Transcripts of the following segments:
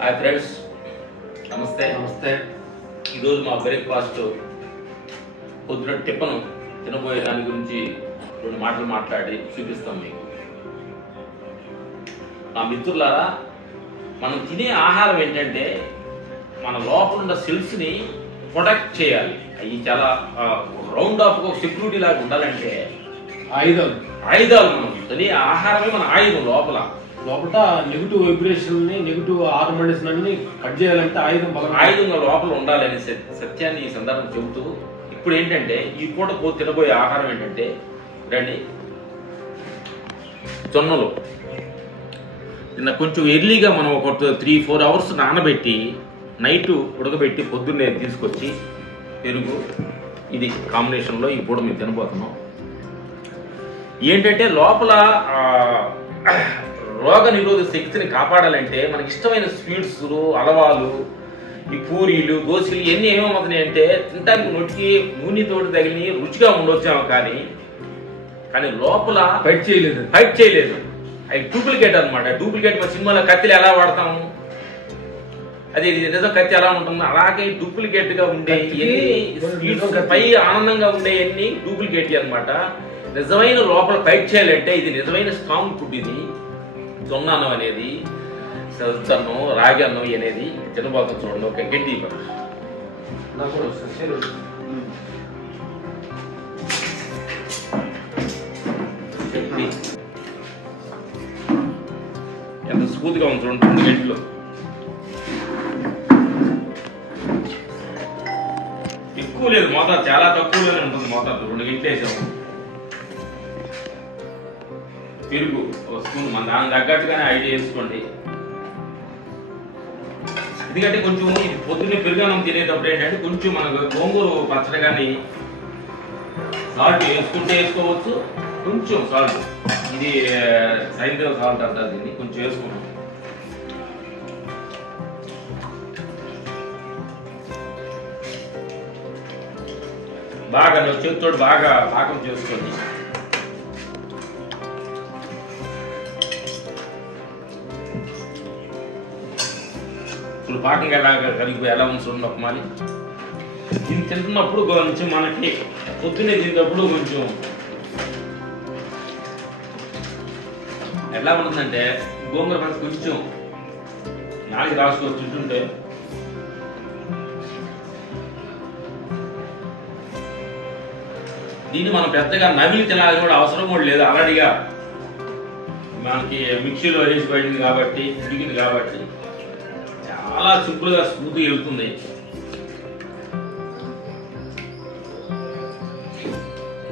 Hi friends, నమస్తే. నమస్తే. ఈరోజు మా బ్రేక్ఫాస్ట్ పొద్దున టిఫన్ తినబోయే దాని గురించి 2 మాటలు మాట్లాడి చూపిస్తాం మీకు. మా మిత్రులారా, మనం తినే ఆహారం ఏంటంటే మన లోపల ఉన్న సెల్స్ని ప్రొటెక్ట్ చేయాలి. అవి చాలా రౌండ్ ఆఫ్ ఒక సెక్యూరిటీ లాగా ఉండాలంటే ఆయుధాలు మనం తినే ఆహారమే మన ఆయుధం. లోపల నెగిటివ్ వైబ్రేషన్ ని, నెగిటివ్ హార్మోన్స్ అన్ని కట్ చేయాలంటే ఆయుధంగా లోపల ఉండాలనే సత్యాన్ని ఈ సందర్భం చెబుతూ, ఇప్పుడు ఏంటంటే ఈ పూట తినబోయే ఆహారం ఏంటంటే రండి, జొన్నలు. నిన్న కొంచెం ఎర్లీగా మనం ఒక 3-4 అవర్స్ నానబెట్టి నైట్ ఉడకబెట్టి పొద్దున్నే తీసుకొచ్చి పెరుగు, ఇది కాంబినేషన్లో ఈ పూట మేము తినబోతున్నాం. ఏంటంటే లోపల రోగ నిరోధక శక్తిని కాపాడాలంటే మనకి ఇష్టమైన స్వీట్స్, హల్వాలు, ఈ పూరీలు, దోశలు ఇవన్నీ ఏమవుతున్నాయి అంటే తినడానికి నొట్టికి నూనెతోటి తగిలి రుచిగా ఉండొచ్చాము, కానీ లోపల ఫైట్ చేయలేదు. అవి డూప్లికేట్ అనమాట. డూప్లికేట్ మన సినిమాలో కత్తిలు ఎలా వాడతాము, అది నిజం కత్తి ఎలా ఉంటుంది అలాగే డూప్లికేట్ గా ఉండే స్వీట్స్ పై ఆనందంగా ఉండేవన్నీ డూప్లికేట్ అనమాట. నిజమైన లోపల ఫైట్ చేయాలంటే ఇది నిజమైన స్ట్రాంగ్ ఫుడ్. ఇది జొన్న అన్నం అనేది, సజ్జన్నం, రాగి అన్నం అనేది తినబోతాం. చూడండి, ఒక గడ్డి ఎంత స్మూత్గా ఉంది చూడండి. 2 గంటలు ఎక్కువ లేదు, మోతాదు చాలా తక్కువలోనే ఉంటుంది. మోతాదు 2 గంటలు వేసాము. పెరుగు 1 స్పూన్, మన దానికి తగ్గట్టుగానే ఐడియా వేసుకోండి. ఎందుకంటే కొంచెం ఇది పొద్దున్నే పెరుగన్నం తినేటప్పుడు ఏంటంటే కొంచెం మనకు గోంగూర పచ్చడి కానీ సాల్ట్ వేసుకుంటే వేసుకోవచ్చు. కొంచెం సాల్ట్, ఇది సైంధవ సాల్ట్ అంటారు దీన్ని, కొంచెం వేసుకుంటాం. బాగా చేతితో బాగా పాకం చేసుకోండి. ఇప్పుడు పాకం ఎలా కలిగిపోయి ఎలా ఉంచుంది ఒక మాలి. దీన్ని తింటున్నప్పుడు కొంచెం మనకి పొద్దున్నే తినేటప్పుడు కొంచెం ఎలా ఉంటుందంటే గోంగూర పచ్చి కొంచెం నాలుగు రాసుకొని తింటుంటే దీన్ని మనం పెద్దగా నమిలి తినాలని కూడా అవసరం కూడా లేదు. ఆల్రెడీగా మనకి మిక్సీలో వేసి పడింది కాబట్టి, ఉడికింది కాబట్టి చాలా సింపుల్గా స్మూత్గా వెళ్తుంది.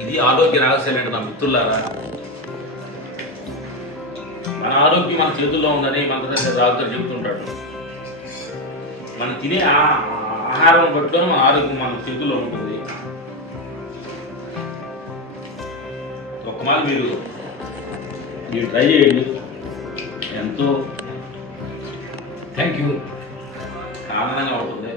ఇది ఆరోగ్య రహస్యాలు అంటే నా మిత్రులారా. మన ఆరోగ్యం మన చేతుల్లో ఉందని మన డాక్టర్ చెబుతుంటాడు. మనం తినే ఆహారం బట్టిలో మన ఆరోగ్యం మన చేతుల్లో ఉంటుంది. ఒకమాలు మీరు ట్రై చేయండి. ఎంతో థ్యాంక్ యూ ఆనందంగా ఉంటుంది.